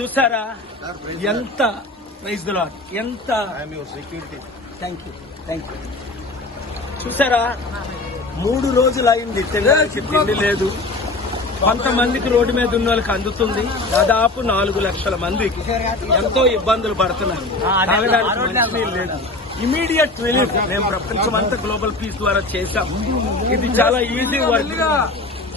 చూసారా? ఎంత price the lot ఎంత security thank you thank you చూసారా? మూడు రోజులు అయింది తిండి లేదు. కొంతమందికి రోడ్డు మీద ఉన్న వాళ్ళకి అందుతుంది. దాదాపు నాలుగు లక్షల మందికి ఎంతో ఇబ్బందులు పడుతున్నారు. తాగడానికి మంచినీళ్ళు లేదు. ఇమీడియట్ రిలీఫ్ మేము ప్రపంచం అంతా గ్లోబల్ పీస్ ద్వారా చేశాం. ఇది చాలా ఈజీ వర్క్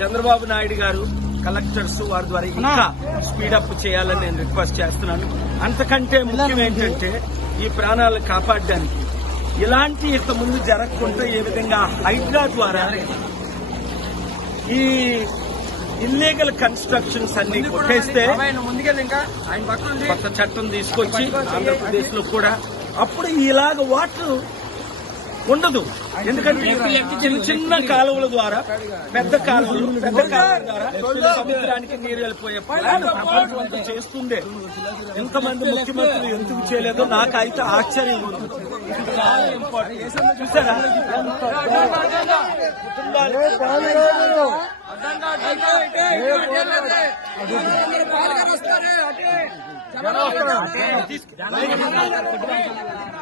చంద్రబాబు నాయుడు గారు కలెక్టర్స్ వారి ద్వారా ఇంకా స్పీడప్ చేయాలని నేను రిక్వెస్ట్ చేస్తున్నాను. అంతకంటే ముఖ్యం ఏంటంటే ఈ ప్రాణాలను కాపాడడానికి ఇలాంటి ఇంత ముందు జరగకుండా ఏ విధంగా హైడ్రా ద్వారా ఈ ఇల్లీగల్ కన్స్ట్రక్షన్స్ అన్ని కొట్టేస్తే కొత్త చట్టం తీసుకొచ్చి ఆంధ్రప్రదేశ్లో కూడా అప్పుడు ఇలాగ వాటర్ ఉండదు. ఎందుకంటే చిన్న చిన్న కాలువల ద్వారా పెద్ద కాలువలు పెద్ద కాలువల ద్వారా సముద్రానికి నీరు వెళ్ళిపోయే అంతా చేస్తుండే. ఎంతమంది ముఖ్యమంత్రులు ఎందుకు చేయలేదో? నాకైతే ఆశ్చర్యం ఉంది ఇది చాలా ఇంపార్టెంట్ చూసారా? ఎంత